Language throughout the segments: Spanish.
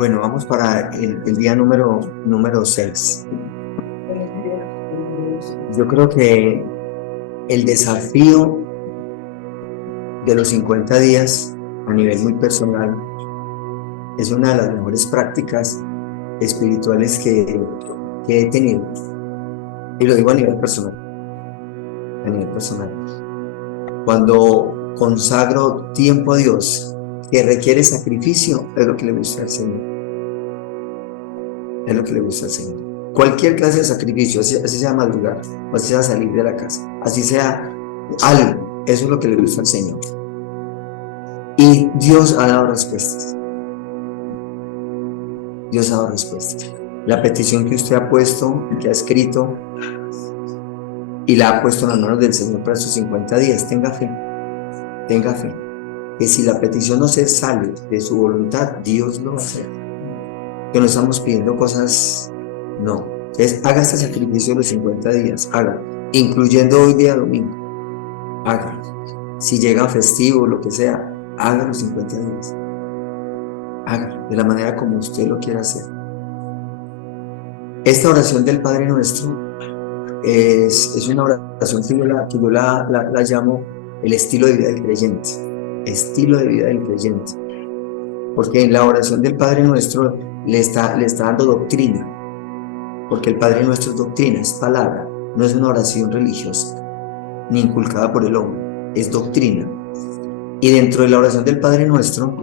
Bueno, vamos para el día número 6. Yo creo que el desafío de los 50 días a nivel muy personal es una de las mejores prácticas espirituales que he tenido. Y lo digo a nivel personal. A nivel personal. Cuando consagro tiempo a Dios que requiere sacrificio, es lo que le gusta al Señor. Es lo que le gusta al Señor. Cualquier clase de sacrificio, así sea madrugar, o así sea salir de la casa, así sea algo, eso es lo que le gusta al Señor. Y Dios ha dado respuestas. Dios ha dado respuestas. La petición que usted ha puesto, que ha escrito, y la ha puesto en las manos del Señor para sus 50 días, tenga fe. Tenga fe. Que si la petición no se sale de su voluntad, Dios lo va a hacer. Que no estamos pidiendo cosas, no. Entonces, haga este sacrificio de los 50 días, hágalo, incluyendo hoy día domingo, hágalo. Si llega festivo, lo que sea, hágalo los 50 días. Hágalo, de la manera como usted lo quiera hacer. Esta oración del Padre Nuestro es una oración que yo la llamo el estilo de vida del creyente. Estilo de vida del creyente. Porque en la oración del Padre Nuestro le está dando doctrina, porque el Padre Nuestro es doctrina, es palabra, no es una oración religiosa, ni inculcada por el hombre, es doctrina. Y dentro de la oración del Padre Nuestro,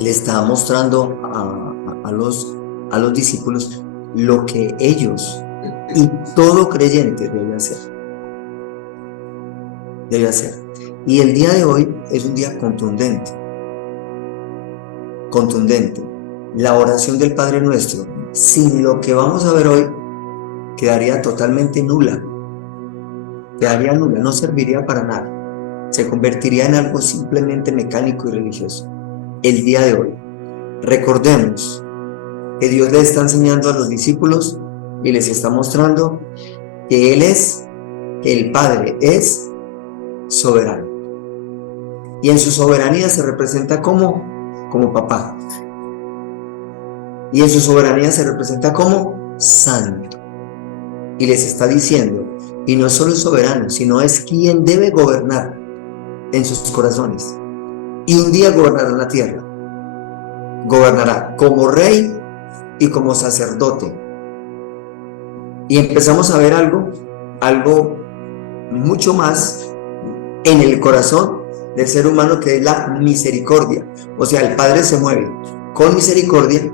le está mostrando a los discípulos lo que ellos y todo creyente debe hacer. Debe hacer. Y el día de hoy es un día contundente. La oración del Padre Nuestro, sin lo que vamos a ver hoy, quedaría totalmente nula. Quedaría nula, no serviría para nada. Se convertiría en algo simplemente mecánico y religioso. El día de hoy, recordemos que Dios les está enseñando a los discípulos y les está mostrando que el Padre es soberano. Y en su soberanía se representa como papá. Y en su soberanía se representa como santo. Y les está diciendo, y no solo es soberano, sino es quien debe gobernar en sus corazones. Y un día gobernará la tierra. Gobernará como rey y como sacerdote. Y empezamos a ver algo mucho más en el corazón del ser humano, que es la misericordia. O sea, el Padre se mueve con misericordia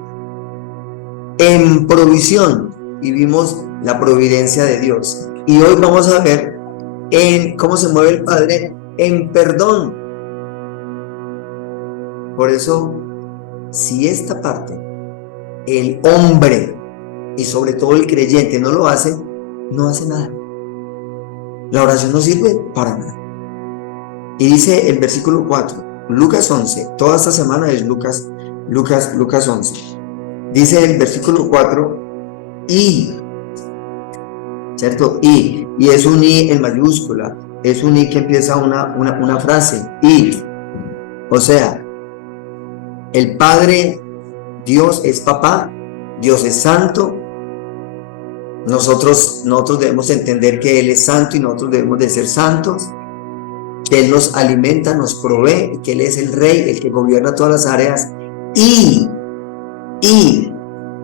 en provisión, y vimos la providencia de Dios. Y hoy vamos a ver cómo se mueve el Padre en perdón. Por eso, si esta parte el hombre y sobre todo el creyente no lo hace, no hace nada. La oración no sirve para nada. Y dice el versículo 4, Lucas 11, toda esta semana es Lucas 11. Dice el versículo 4, ¿cierto? Y es un I en mayúscula, es un I que empieza una frase, y. O sea, el Padre, Dios es papá, Dios es santo. Nosotros debemos entender que Él es santo y nosotros debemos de ser santos. Que Él nos alimenta, nos provee, que Él es el Rey, el que gobierna todas las áreas, y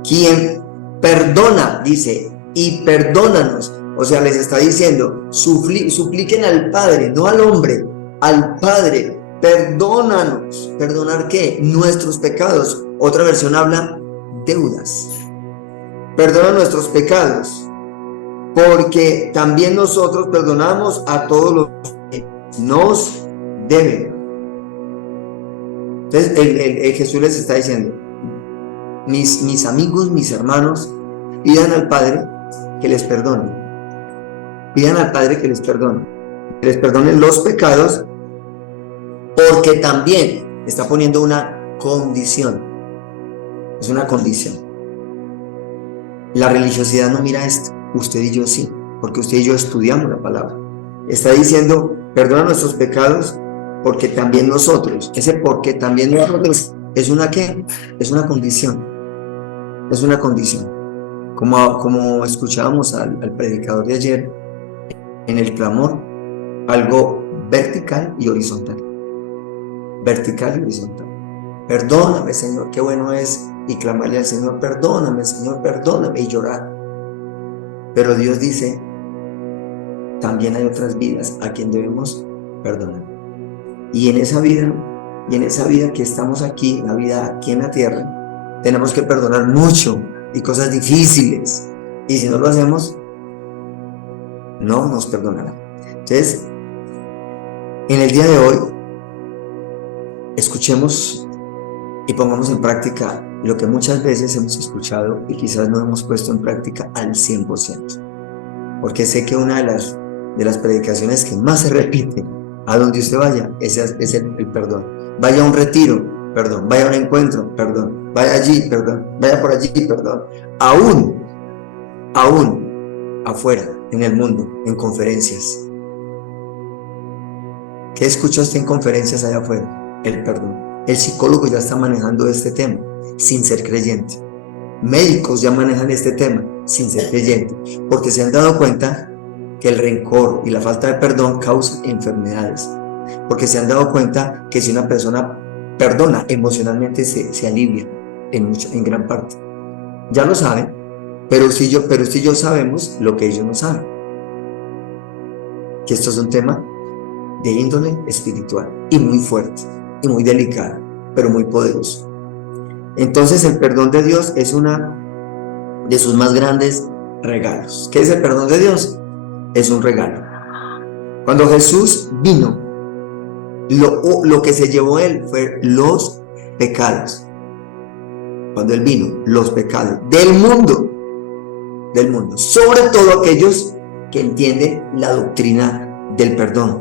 quien perdona, dice, y perdónanos. O sea, les está diciendo, supliquen al Padre, no al hombre, al Padre, perdónanos. ¿Perdonar qué? Nuestros pecados. Otra versión habla deudas. Perdona nuestros pecados, porque también nosotros perdonamos a todos los que nos deben. Entonces Jesús les está diciendo, mis amigos, mis hermanos, pidan al Padre que les perdone. Pidan al Padre que les perdone los pecados, porque también está poniendo una condición. Es una condición. La religiosidad no mira esto, usted y yo sí, porque usted y yo estudiamos la palabra. Está diciendo, perdona nuestros pecados, porque también nosotros, ese porque también nosotros ¿Es una qué? Es una condición. Es una condición. Como escuchábamos al predicador de ayer, en el clamor, algo vertical y horizontal. Vertical y horizontal. Perdóname, Señor, qué bueno es, y clamarle al Señor, Señor, perdóname, y llorar. Pero Dios dice, también hay otras vidas a quien debemos perdonar. Y en esa vida que estamos aquí, la vida aquí en la tierra, tenemos que perdonar mucho y cosas difíciles. Y si no lo hacemos, no nos perdonará. Entonces, en el día de hoy, escuchemos y pongamos en práctica lo que muchas veces hemos escuchado y quizás no hemos puesto en práctica al 100%. Porque sé que una de las predicaciones que más se repite a donde usted vaya es el perdón. Vaya a un retiro, perdón. Vaya a un encuentro, perdón. Vaya allí, perdón. Vaya por allí, perdón. Aún afuera, en el mundo, en conferencias. ¿Qué escucha usted en conferencias allá afuera? El perdón. El psicólogo ya está manejando este tema sin ser creyente. Médicos ya manejan este tema sin ser creyente, porque se han dado cuenta que el rencor y la falta de perdón causan enfermedades, porque se han dado cuenta que si una persona perdona emocionalmente se alivia en gran parte. Ya lo saben, pero usted y yo sabemos lo que ellos no saben, que esto es un tema de índole espiritual y muy fuerte y muy delicado, pero muy poderoso. Entonces el perdón de Dios es una de sus más grandes regalos. ¿Qué es el perdón de Dios? Es un regalo. Cuando Jesús vino, lo que se llevó él fue los pecados. Cuando él vino, los pecados del mundo, sobre todo aquellos que entienden la doctrina del perdón,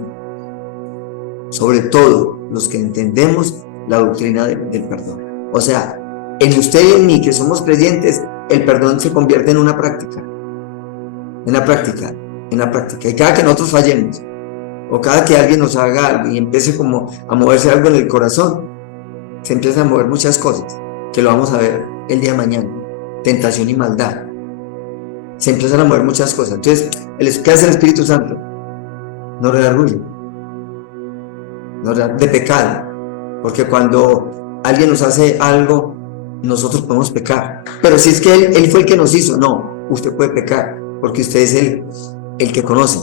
sobre todo los que entendemos la doctrina del perdón. O sea, en usted y en mí, que somos creyentes, el perdón se convierte en una práctica. Y cada que nosotros fallemos, o cada que alguien nos haga algo y empiece como a moverse algo en el corazón, se empiezan a mover muchas cosas, que lo vamos a ver el día de mañana. Tentación y maldad. Se empiezan a mover muchas cosas. Entonces, ¿qué hace el Espíritu Santo? Nos redarguye. De pecado. Porque cuando alguien nos hace algo, nosotros podemos pecar. Pero si es que él fue el que nos hizo, no, usted puede pecar, porque usted es el que conoce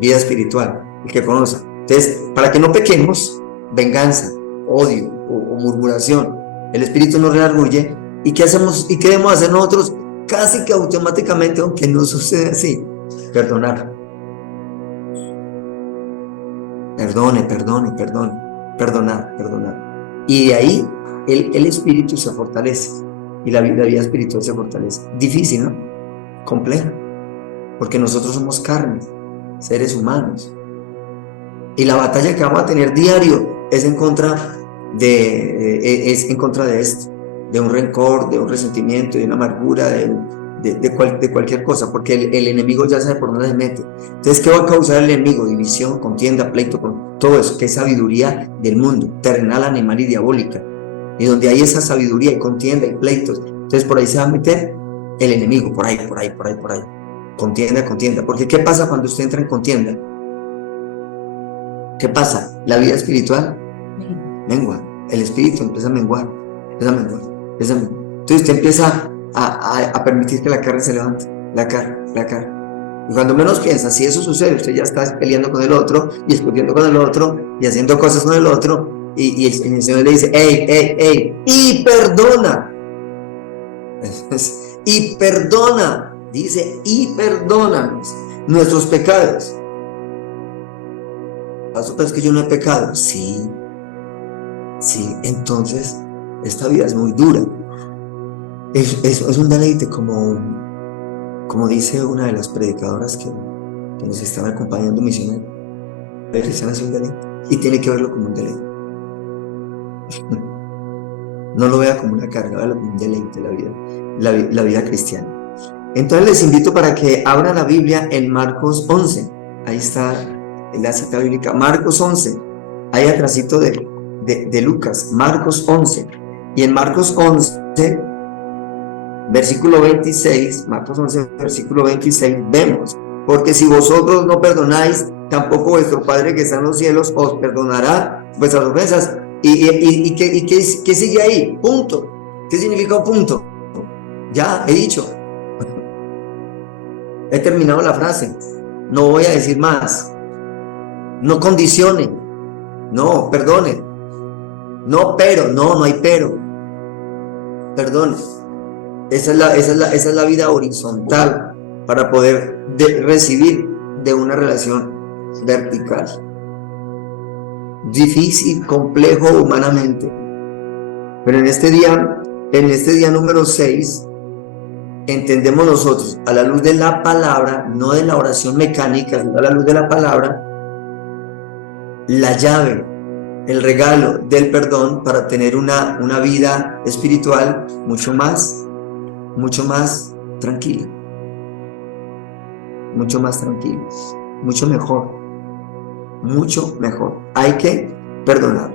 vida espiritual, el que conoce. Entonces, para que no pequemos, venganza, odio o murmuración, el Espíritu nos redarguye. ¿Y qué hacemos? ¿Y qué debemos hacer nosotros? Casi que automáticamente, aunque no sucede así, perdonar. Perdonar. Y de ahí el espíritu se fortalece y la vida espiritual se fortalece. Difícil, ¿no? Compleja, porque nosotros somos carne, seres humanos, y la batalla que vamos a tener diario es en contra de esto, de un rencor, de un resentimiento, de una amargura, de cualquier cosa, porque el enemigo ya sabe por dónde se mete. Entonces, ¿qué va a causar el enemigo? División, contienda, pleito, con todo eso, que es sabiduría del mundo, terrenal, animal y diabólica. Y donde hay esa sabiduría y contienda y pleitos, entonces por ahí se va a meter el enemigo, por ahí. Contienda. Porque ¿qué pasa cuando usted entra en contienda? ¿Qué pasa? La vida espiritual mengua, el espíritu empieza a menguar. Entonces usted empieza a permitir que la carne se levante, la carne. Y cuando menos piensa, si eso sucede, usted ya está peleando con el otro, y discutiendo con el otro, y haciendo cosas con el otro, y el Señor le dice, ¡Ey! Y perdona. Y perdona, dice, y perdónanos nuestros pecados. Pero es que yo no he pecado. Sí, entonces esta vida es muy dura. Es un deleite, como dice una de las predicadoras que nos están acompañando, misioneros. La cristiana es un deleite y tiene que verlo como un deleite. No lo vea como una carga, véalo como un deleite la vida cristiana. Entonces les invito para que abran la Biblia en Marcos 11. Ahí está la cita bíblica, Marcos 11, ahí atrásito de Lucas, Marcos 11. Y en Marcos 11, versículo 26, Marcos 11, versículo 26, vemos, porque si vosotros no perdonáis, tampoco vuestro Padre que está en los cielos os perdonará vuestras ofensas. ¿Qué sigue ahí? Punto. ¿Qué significa un punto? Ya he dicho. He terminado la frase. No voy a decir más. No condicione. No, perdone. No, pero. No, no hay pero. Perdone. Esa es la vida horizontal para poder recibir de una relación vertical. Difícil, complejo humanamente. Pero en este día número 6, entendemos nosotros, a la luz de la palabra, no de la oración mecánica, sino a la luz de la palabra, la llave, el regalo del perdón para tener una vida espiritual mucho más tranquila, mucho más tranquila, mucho mejor. Hay que perdonar.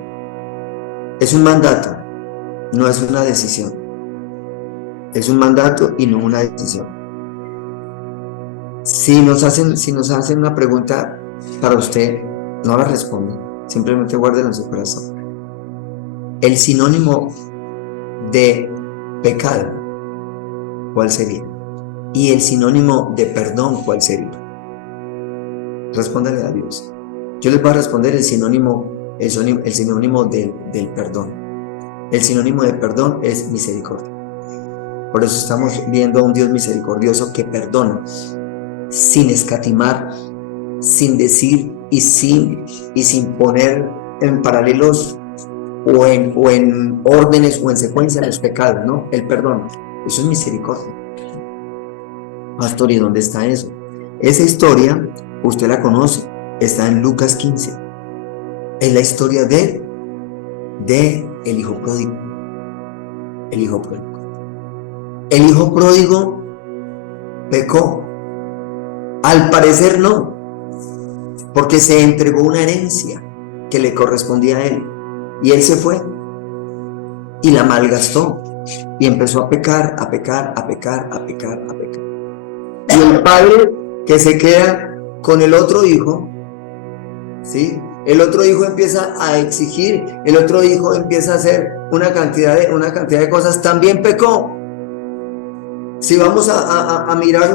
Es un mandato, no es una decisión. Es un mandato y no una decisión. Si nos hacen una pregunta para usted, no la responda. Simplemente guárdela en su corazón. El sinónimo de pecado, ¿cuál sería? Y el sinónimo de perdón, ¿cuál sería? Respóndale a Dios. Yo les voy a responder el sinónimo del perdón. El sinónimo de perdón es misericordia. Por eso estamos viendo a un Dios misericordioso que perdona sin escatimar, sin decir y sin poner en paralelos o en órdenes o en secuencia los pecados, ¿no? El perdón. Eso es misericordia. Pastor, ¿y dónde está eso? Esa historia, usted la conoce, está en Lucas 15. Es la historia de el hijo pródigo. El hijo pródigo. El hijo pródigo pecó. Al parecer no, porque se entregó una herencia que le correspondía a él. Y él se fue y la malgastó. Y empezó a pecar. Y el padre que se queda con el otro hijo, ¿sí? El otro hijo empieza a exigir, el otro hijo empieza a hacer una cantidad de cosas, también pecó. Si vamos a mirar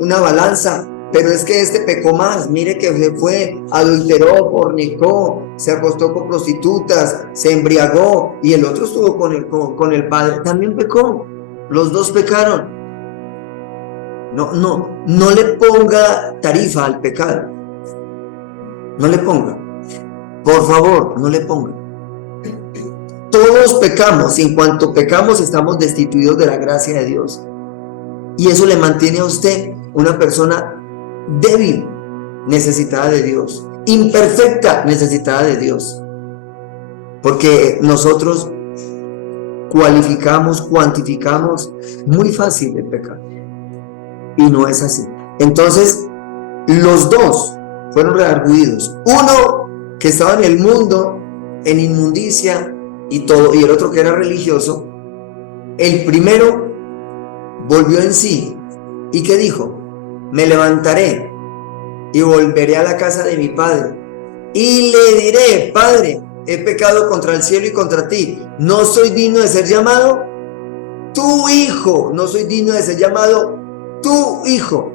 una balanza, pero es que este pecó más, mire que se fue, adulteró, fornicó, se acostó con prostitutas, se embriagó, y el otro estuvo con el padre, también pecó. Los dos pecaron. No le ponga tarifa al pecado. No le ponga. Por favor, no le ponga. Todos pecamos, y en cuanto pecamos estamos destituidos de la gracia de Dios. Y eso le mantiene a usted una persona débil, necesitada de Dios, imperfecta, necesitada de Dios. Porque nosotros cuantificamos muy fácil el pecado. Y no es así. Entonces, los dos fueron redarguidos. Uno que estaba en el mundo, en inmundicia y todo, y el otro que era religioso. El primero volvió en sí. ¿Y qué dijo? Me levantaré y volveré a la casa de mi padre. Y le diré, Padre, he pecado contra el cielo y contra ti. No soy digno de ser llamado tu hijo. No soy digno de ser llamado tu hijo.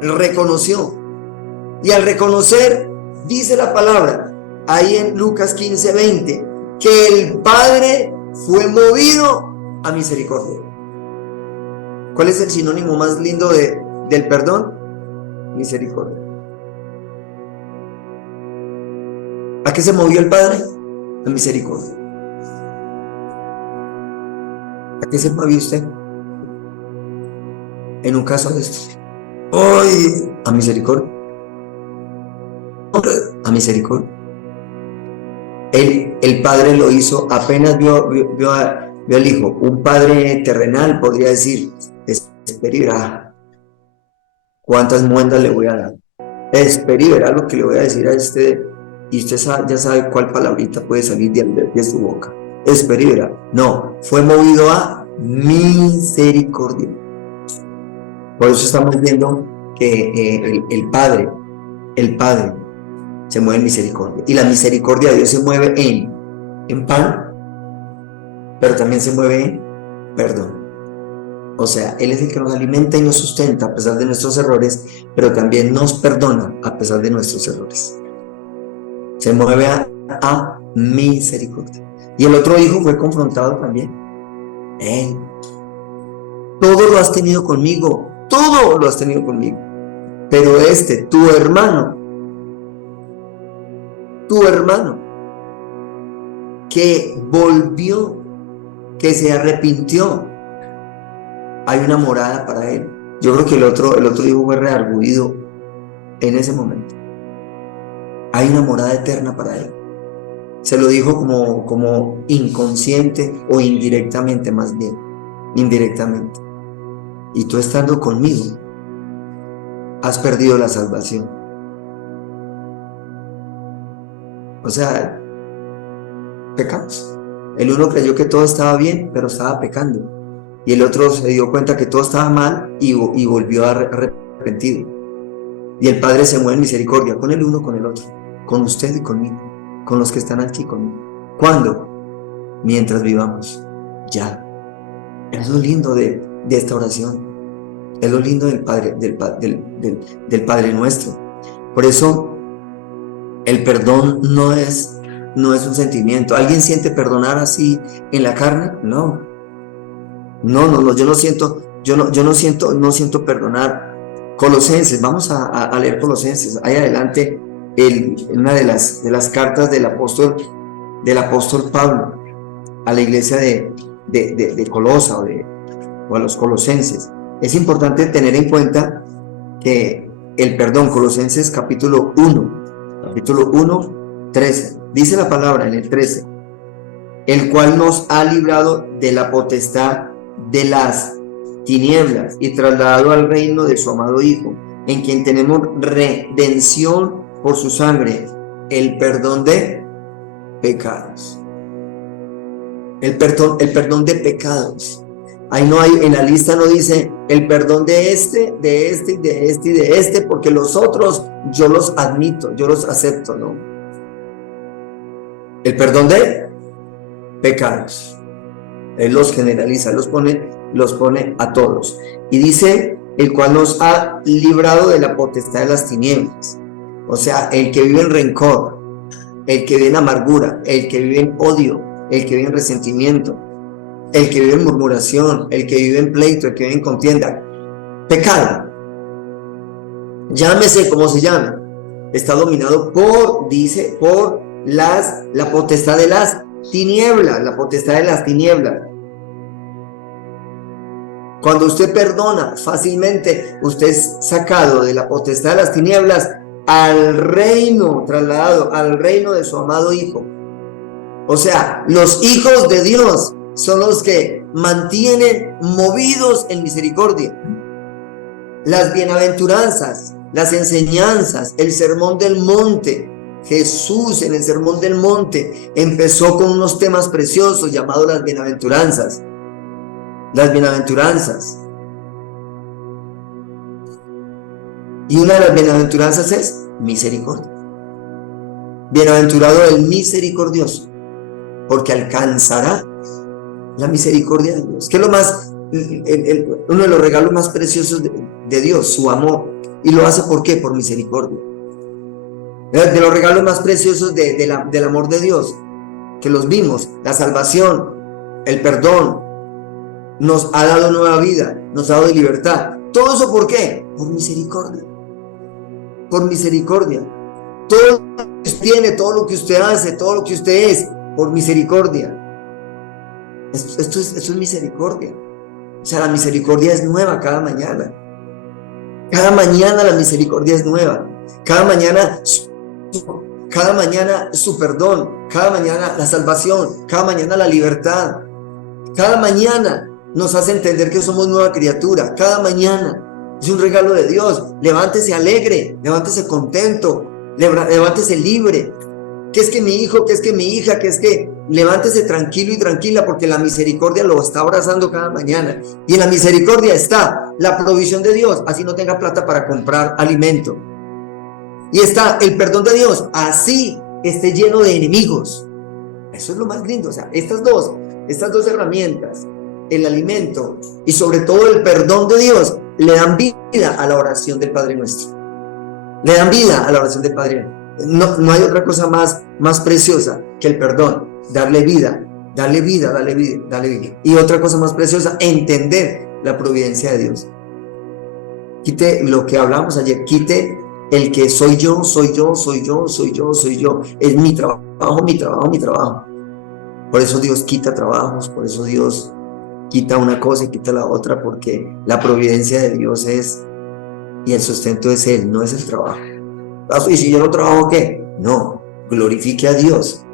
Reconoció. Y al reconocer, dice la palabra, ahí en Lucas 15:20, que el Padre fue movido a misericordia. ¿Cuál es el sinónimo más lindo del perdón? Misericordia. ¿A qué se movió el Padre? A misericordia. ¿A qué se movió usted? En un caso de estos. ¡Ay! A misericordia. A misericordia. El padre lo hizo, apenas vio al hijo. Un padre terrenal podría decir, espere y verá cuántas muendas le voy a dar. Espere y verá lo que le voy a decir a este, y usted ya sabe cuál palabrita puede salir de su boca. es perífera. No, fue movido a misericordia. Por eso estamos viendo que el Padre se mueve en misericordia. Y la misericordia de Dios se mueve en pan, pero también se mueve en perdón. O sea, Él es el que nos alimenta y nos sustenta a pesar de nuestros errores, pero también nos perdona a pesar de nuestros errores. Se mueve a misericordia. Y el otro hijo fue confrontado también. Todo lo has tenido conmigo, todo lo has tenido conmigo. Pero tu hermano, que volvió, que se arrepintió, hay una morada para él. Yo creo que el otro hijo fue redarguido en ese momento. Hay una morada eterna para él. Se lo dijo como inconsciente o indirectamente, más bien, indirectamente. Y tú estando conmigo, has perdido la salvación. O sea, pecamos. El uno creyó que todo estaba bien, pero estaba pecando. Y el otro se dio cuenta que todo estaba mal y volvió arrepentido. Y el Padre se mueve en misericordia con el uno, con el otro, con usted y conmigo, con los que están aquí conmigo. ¿Cuándo? Mientras vivamos. Ya. Es lo lindo de esta oración. Es lo lindo del Padre Nuestro. Por eso, el perdón no es un sentimiento. ¿Alguien siente perdonar así en la carne? No, yo no siento perdonar. Colosenses, vamos a leer Colosenses. Ahí adelante, una de las cartas del apóstol Pablo a la iglesia de Colosa o a los colosenses. Es importante tener en cuenta que el perdón, Colosenses capítulo 1, 13, dice la palabra en el 13, el cual nos ha librado de la potestad de las tinieblas y trasladado al reino de su amado Hijo, en quien tenemos redención por su sangre, el perdón de pecados. El perdón de pecados. Ahí no hay, en la lista no dice el perdón de este, porque los otros yo los admito, yo los acepto, ¿no? El perdón de pecados. Él los generaliza, los pone a todos. Y dice, el cual nos ha librado de la potestad de las tinieblas. O sea, el que vive en rencor, el que vive en amargura, el que vive en odio, el que vive en resentimiento, el que vive en murmuración, el que vive en pleito, el que vive en contienda. Pecado, llámese como se llame, está dominado por la potestad de las tinieblas, la potestad de las tinieblas. Cuando usted perdona fácilmente, usted es sacado de la potestad de las tinieblas al reino, trasladado al reino de su amado Hijo. O sea, los hijos de Dios son los que mantienen movidos en misericordia. Las bienaventuranzas, las enseñanzas, el sermón del monte. Jesús en el sermón del monte empezó con unos temas preciosos llamados las bienaventuranzas. Las bienaventuranzas. Y una de las bienaventuranzas es misericordia. Bienaventurado el misericordioso, porque alcanzará la misericordia de Dios, que es lo más, uno de los regalos más preciosos de Dios, su amor. Y lo hace ¿por qué? Por misericordia. De los regalos más preciosos del amor de Dios, que los vimos, la salvación, el perdón, nos ha dado nueva vida, nos ha dado libertad. ¿Todo eso por qué? Por misericordia. Por misericordia. Todo lo que usted tiene, todo lo que usted hace, todo lo que usted es, por misericordia. Esto es misericordia. O sea, la misericordia es nueva cada mañana. Cada mañana la misericordia es nueva. Cada mañana su perdón. Cada mañana la salvación. Cada mañana la libertad. Cada mañana nos hace entender que somos nueva criatura. Cada mañana es un regalo de Dios. Levántese alegre, levántese contento, levántese libre. Que es que mi hijo, que es que mi hija, que es que levántese tranquilo y tranquila porque la misericordia lo está abrazando cada mañana. Y en la misericordia está la provisión de Dios, así no tenga plata para comprar alimento. Y está el perdón de Dios, así esté lleno de enemigos. Eso es lo más lindo. O sea, estas dos herramientas, el alimento y sobre todo el perdón de Dios, le dan vida a la oración del Padre Nuestro. Le dan vida a la oración del Padre. No hay otra cosa más preciosa que el perdón. Darle vida. Y otra cosa más preciosa, entender la providencia de Dios. Quite lo que hablamos ayer, quite el que soy yo. Es mi trabajo. Por eso Dios quita trabajos, por eso Dios quita una cosa y quita la otra, porque la providencia de Dios es, y el sustento es Él, no es el trabajo. ¿Y si yo no trabajo, qué? No, glorifique a Dios,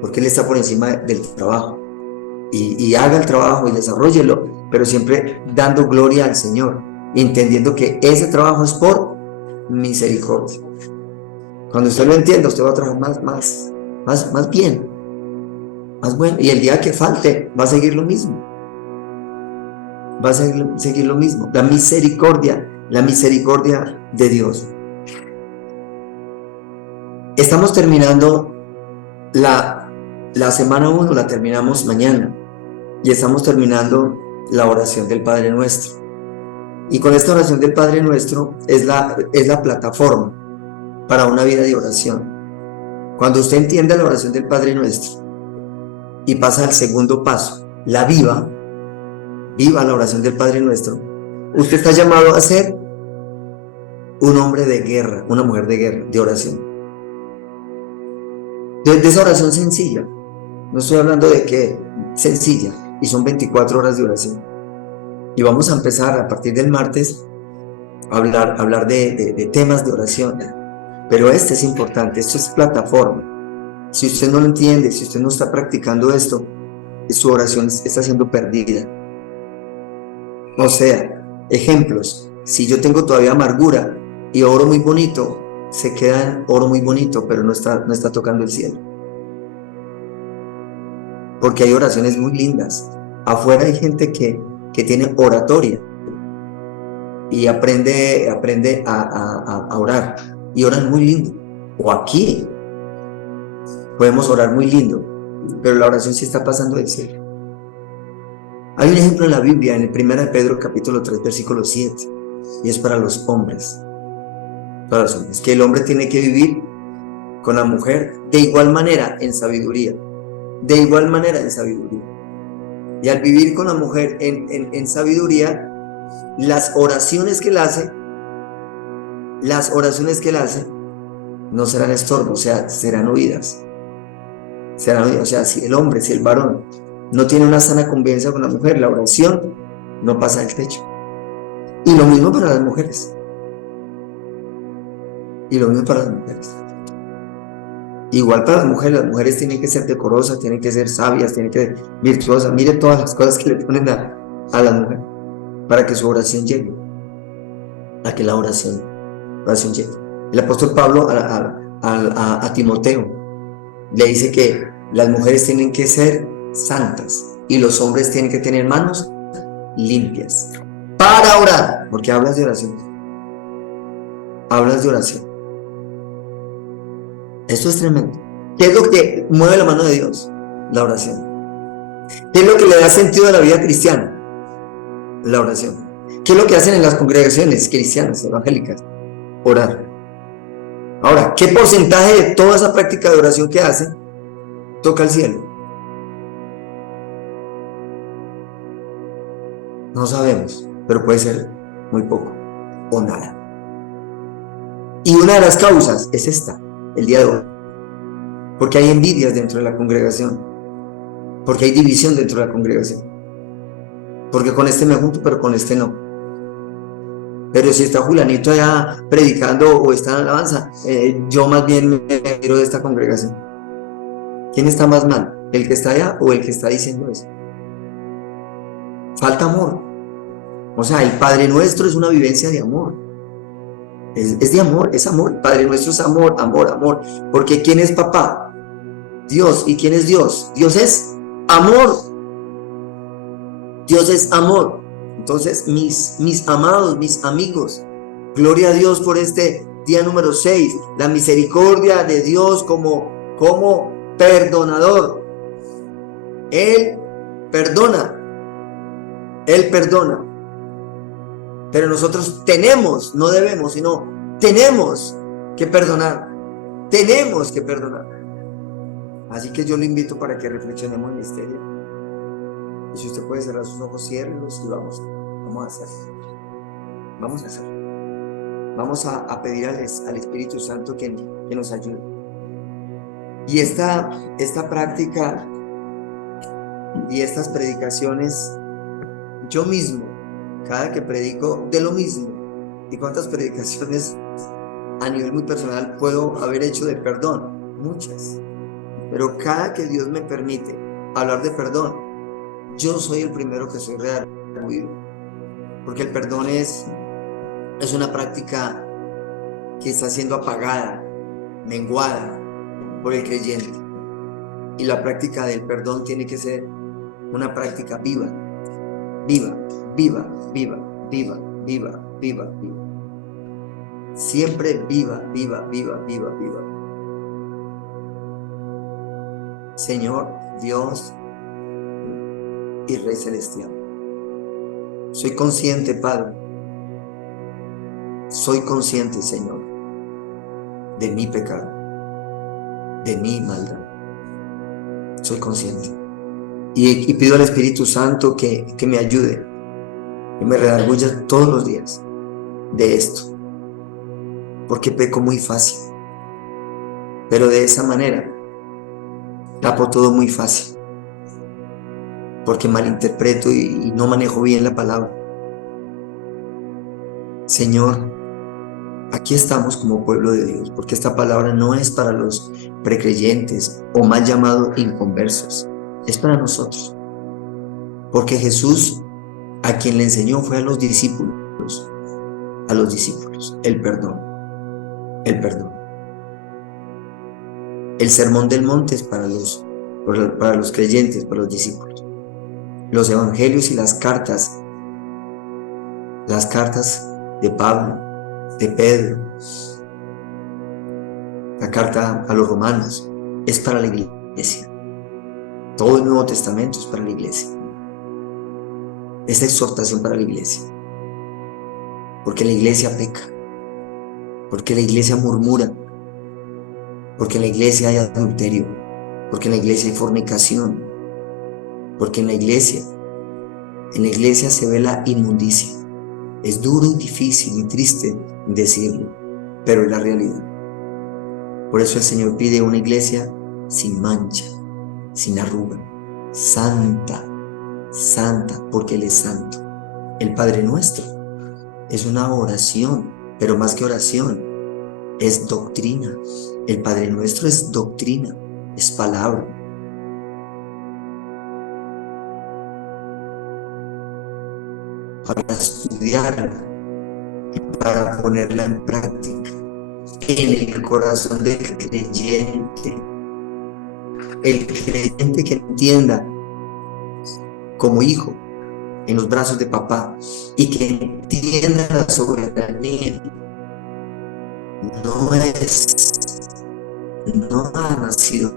porque Él está por encima del trabajo. Y haga el trabajo y desarróllelo, pero siempre dando gloria al Señor, entendiendo que ese trabajo es por misericordia. Cuando usted lo entienda, usted va a trabajar más bien, más bueno, y el día que falte va a seguir lo mismo. La misericordia de Dios. Estamos terminando la semana 1, la terminamos mañana, y estamos terminando la oración del Padre Nuestro. Y con esta oración del Padre Nuestro es la plataforma para una vida de oración. Cuando usted entiende la oración del Padre Nuestro y pasa al segundo paso, la viva la oración del Padre Nuestro, usted está llamado a ser un hombre de guerra, una mujer de guerra, de oración. De esa oración sencilla, no estoy hablando de que sencilla, y son 24 horas de oración. Y vamos a empezar a partir del martes a hablar de temas de oración. Pero este es importante, esto es plataforma. Si usted no lo entiende, si usted no está practicando esto, su oración está siendo perdida. O sea, ejemplos, si yo tengo todavía amargura y oro muy bonito, se queda en oro muy bonito, pero no está tocando el cielo. Porque hay oraciones muy lindas. Afuera hay gente que tiene oratoria y aprende a orar, y oran muy lindo. O aquí podemos orar muy lindo, pero la oración sí está pasando del cielo. Hay un ejemplo en la Biblia, en el 1 Pedro capítulo 3 versículo 7, y es para los hombres. Que el hombre tiene que vivir con la mujer de igual manera en sabiduría. Y al vivir con la mujer en sabiduría, las oraciones que él hace no serán estorbo, o sea, serán oídas. O sea, si el varón no tiene una sana convivencia con la mujer, la oración no pasa del techo. Y lo mismo para las mujeres. Igual para las mujeres tienen que ser decorosas, tienen que ser sabias, tienen que ser virtuosas. Mire todas las cosas que le ponen a la mujer para que su oración llegue, a que la oración llegue. El apóstol Pablo a Timoteo le dice que las mujeres tienen que ser santas y los hombres tienen que tener manos limpias para orar, porque hablas de oración. Esto es tremendo. ¿Qué es lo que mueve la mano de Dios? La oración. ¿Qué es lo que le da sentido a la vida cristiana? La oración. ¿Qué es lo que hacen en las congregaciones cristianas, evangélicas? Orar. Ahora, ¿qué porcentaje de toda esa práctica de oración que hacen toca el cielo? No sabemos, pero puede ser muy poco o nada. Y una de las causas es esta, el día de hoy. Porque hay envidias dentro de la congregación. Porque hay división dentro de la congregación. Porque con este me junto, pero con este no. Pero si está Julianito allá predicando o está en alabanza, yo más bien me retiro de esta congregación. ¿Quién está más mal? ¿El que está allá o el que está diciendo eso? Falta amor. O sea, el Padre Nuestro es una vivencia de amor. Es de amor, es amor. Padre Nuestro es amor. Porque ¿quién es papá? Dios. ¿Y quién es Dios? Dios es amor. Dios es amor. Entonces, mis amados, mis amigos, gloria a Dios por este día número 6. La misericordia de Dios como perdonador. Él perdona. Él perdona. Pero nosotros tenemos, no debemos, sino tenemos que perdonar. Tenemos que perdonar. Así que yo lo invito para que reflexionemos en misterio. Y si usted puede cerrar sus ojos, ciérrelos y vamos a hacerlo. Vamos a hacerlo. Vamos a pedir al Espíritu Santo que nos ayude. Y esta práctica y estas predicaciones, yo mismo, cada que predico de lo mismo, y cuántas predicaciones a nivel muy personal puedo haber hecho de perdón, muchas, pero que Dios me permite hablar de perdón, yo soy el primero que soy redarguido, porque el perdón es una práctica que está siendo apagada, menguada por el creyente, y la práctica del perdón tiene que ser una práctica viva, viva, viva, viva, viva, viva, viva, viva. Siempre viva, viva, viva, viva, viva. Señor, Dios y Rey Celestial, soy consciente, Padre, soy consciente, Señor, de mi pecado, de mi maldad. Soy consciente. Y pido al Espíritu Santo que me ayude, que me redarguya todos los días de esto, porque peco muy fácil, pero de esa manera tapo todo muy fácil, porque malinterpreto y no manejo bien la palabra. Señor, aquí estamos como pueblo de Dios, porque esta palabra no es para los precreyentes o mal llamados inconversos, es para nosotros, porque Jesús a quien le enseñó fue a los discípulos, el perdón. El sermón del monte es para los creyentes, para los discípulos. Los evangelios y las cartas de Pablo, de Pedro, la carta a los romanos, es para la iglesia. Todo el Nuevo Testamento es para la iglesia. Es exhortación para la iglesia. Porque la iglesia peca. Porque la iglesia murmura. Porque en la iglesia hay adulterio. Porque en la iglesia hay fornicación. Porque en la iglesia se ve la inmundicia. Es duro y difícil y triste decirlo, pero es la realidad. Por eso el Señor pide una iglesia sin mancha, sin arruga, santa, porque Él es santo. El Padre Nuestro es una oración, pero más que oración, es doctrina. El Padre Nuestro es doctrina, es palabra. Para estudiarla y para ponerla en práctica en el corazón del creyente. El creyente que entienda como hijo en los brazos de papá y que entienda la soberanía. No ha nacido,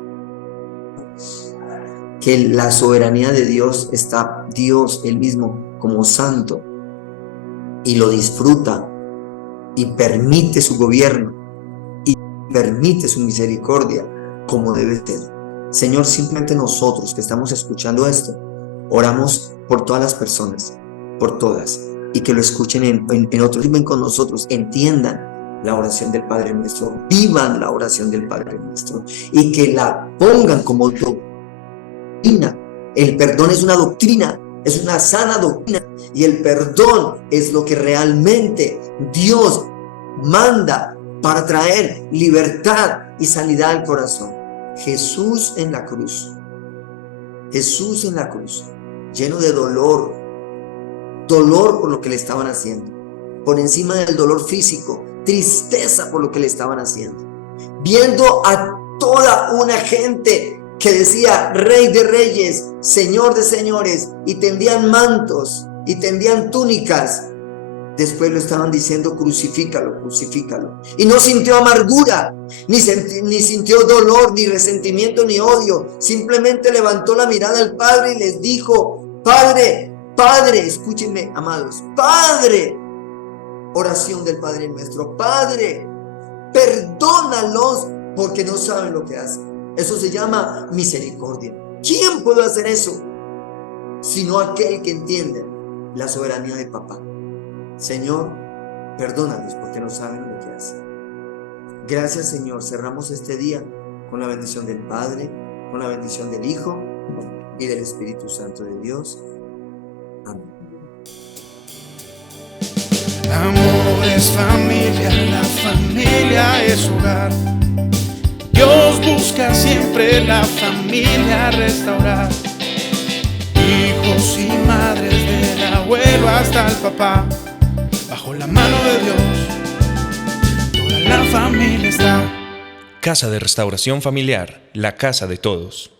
que la soberanía de Dios está Dios él mismo como santo y lo disfruta y permite su gobierno y permite su misericordia como debe ser. Señor, simplemente nosotros que estamos escuchando esto, oramos por todas las personas, por todas, y que lo escuchen en otros, viven con nosotros, entiendan la oración del Padre Nuestro, vivan la oración del Padre Nuestro y que la pongan como doctrina. El perdón es una doctrina, es una sana doctrina, y el perdón es lo que realmente Dios manda para traer libertad y sanidad al corazón. Jesús en la cruz, lleno de dolor por lo que le estaban haciendo, por encima del dolor físico, tristeza por lo que le estaban haciendo, viendo a toda una gente que decía Rey de Reyes, Señor de Señores, y tendían mantos y tendían túnicas, después lo estaban diciendo: crucifícalo, crucifícalo. Y no sintió amargura, ni sintió dolor, ni resentimiento, ni odio. Simplemente levantó la mirada al Padre y les dijo: Padre, Padre, escúchenme, amados, Padre, oración del Padre nuestro, Padre, perdónalos porque no saben lo que hacen. Eso se llama misericordia. ¿Quién puede hacer eso? Sino aquel que entiende la soberanía de papá. Señor, perdónalos porque no saben lo que hacen. Gracias, Señor. Cerramos este día con la bendición del Padre, con la bendición del Hijo y del Espíritu Santo de Dios. Amén. Amor es familia, la familia es hogar. Dios busca siempre la familia restaurar. Hijos y madres, del abuelo hasta el papá, bajo la mano de Dios, toda la familia está. Casa de Restauración Familiar, la casa de todos.